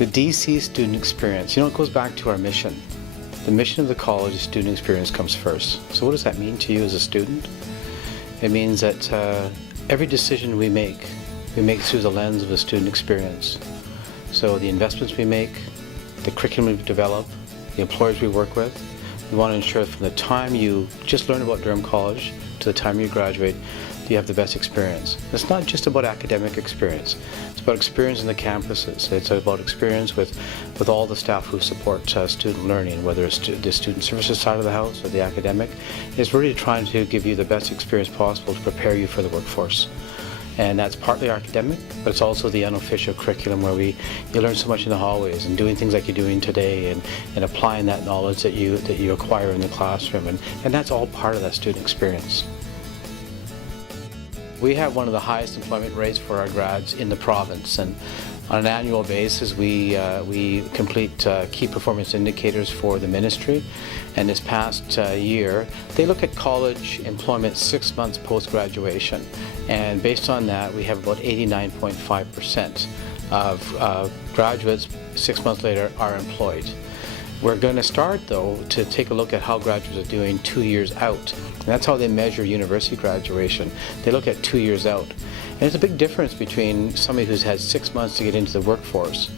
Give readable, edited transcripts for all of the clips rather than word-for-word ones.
The DC student experience, it goes back to our mission. The mission of the college is student experience comes first. So what does that mean to you as a student? It means that every decision we make through the lens of a student experience. So the investments we make, the curriculum we develop, the employers we work with, we want to ensure that from the time you just learn about Durham College to the time you graduate, you have the best experience. It's not just about academic experience. It's about experience in the campuses. It's about experience with all the staff who support student learning, whether it's the student services side of the house or the academic. It's really trying to give you the best experience possible to prepare you for the workforce. And that's partly academic, but it's also the unofficial curriculum where you learn so much in the hallways and doing things like you're doing today and applying that knowledge that you acquire in the classroom. And that's all part of that student experience. We have one of the highest employment rates for our grads in the province, and on an annual basis we complete key performance indicators for the ministry, and this past year they look at college employment 6 months post-graduation, and based on that we have about 89.5% of graduates 6 months later are employed. We're going to start, though, to take a look at how graduates are doing 2 years out. And that's how they measure university graduation. They look at 2 years out. And there's a big difference between somebody who's had 6 months to get into the workforce,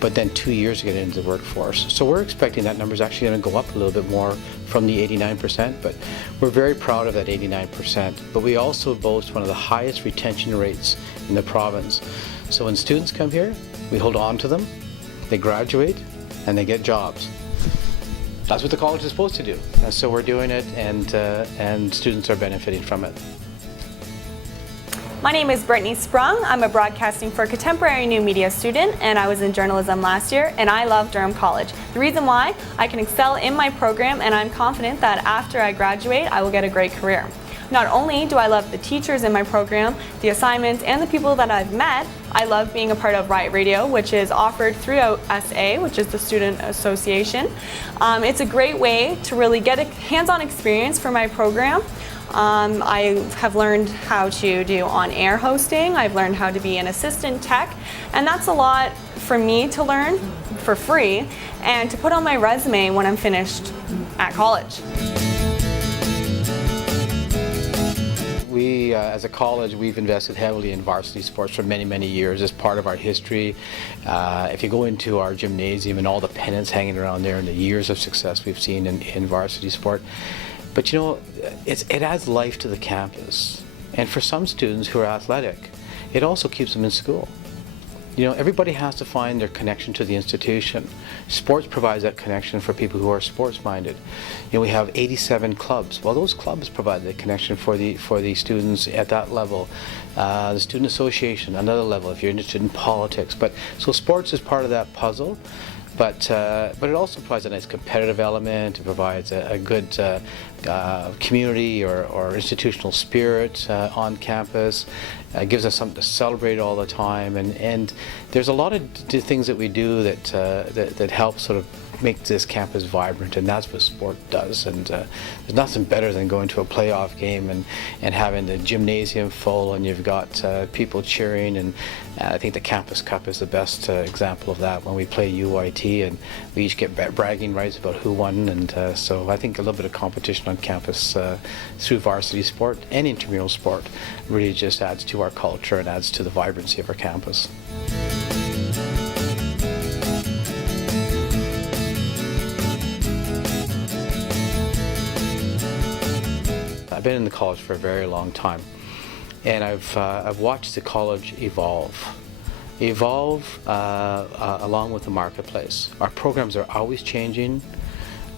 but then 2 years to get into the workforce. So we're expecting that number is actually going to go up a little bit more from the 89%, but we're very proud of that 89%. But we also boast one of the highest retention rates in the province. So when students come here, we hold on to them, they graduate, and they get jobs. That's what the college is supposed to do. So we're doing it, and students are benefiting from it. My name is Brittany Sprung. I'm a Broadcasting for Contemporary New Media student, and I was in journalism last year, and I love Durham College. The reason why, I can excel in my program, and I'm confident that after I graduate, I will get a great career. Not only do I love the teachers in my program, the assignments, and the people that I've met, I love being a part of Riot Radio, which is offered through SA, which is the Student Association. It's a great way to really get a hands-on experience for my program. I have learned how to do on-air hosting, I've learned how to be an assistant tech, and that's a lot for me to learn for free and to put on my resume when I'm finished at college. We, as a college, we've invested heavily in varsity sports for many, many years as part of our history. If you go into our gymnasium and all the pennants hanging around there and the years of success we've seen in varsity sport. But it adds life to the campus. And for some students who are athletic, it also keeps them in school. Everybody has to find their connection to the institution. Sports provides that connection for people who are sports-minded. We have 87 clubs. Well, those clubs provide the connection for the students at that level. The student association, another level, if you're interested in politics. So sports is part of that puzzle. But it also provides a nice competitive element. It provides a good community or institutional spirit on campus. It gives us something to celebrate all the time, and there's a lot of things that we do that help sort of make this campus vibrant, and that's what sport does. And there's nothing better than going to a playoff game and having the gymnasium full, and you've got people cheering. And I think the Campus Cup is the best example of that, when we play UIT and we each get bragging rights about who won. And so I think a little bit of competition on campus through varsity sport and intramural sport really just adds to our culture and adds to the vibrancy of our campus. I've been in the college for a very long time, and I've watched the college evolve along with the marketplace. Our programs are always changing,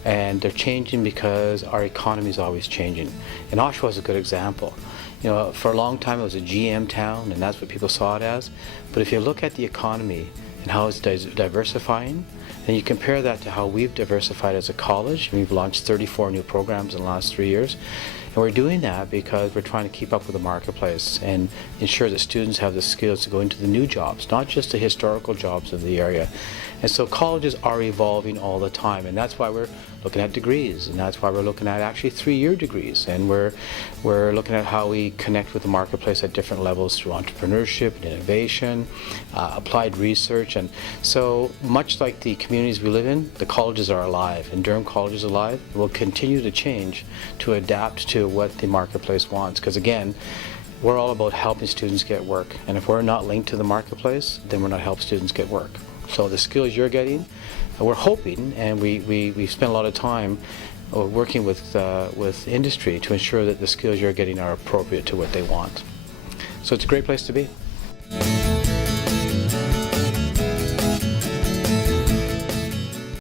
and they're changing because our economy is always changing. And Oshawa is a good example. For a long time it was a GM town, and that's what people saw it as. But if you look at the economy and how it's diversifying, and you compare that to how we've diversified as a college, and we've launched 34 new programs in the last 3 years, And we're doing that because we're trying to keep up with the marketplace and ensure that students have the skills to go into the new jobs, not just the historical jobs of the area. And so colleges are evolving all the time, and that's why we're looking at degrees, and that's why we're looking at actually 3-year degrees, and we're looking at how we connect with the marketplace at different levels through entrepreneurship and innovation, applied research. And so much like the communities we live in, the colleges are alive, and Durham College is alive. It will continue to change to adapt to what the marketplace wants, because again, we're all about helping students get work, and if we're not linked to the marketplace, then we're not helping students get work. So the skills you're getting, we're hoping, and we spend a lot of time working with industry to ensure that the skills you're getting are appropriate to what they want. So it's a great place to be.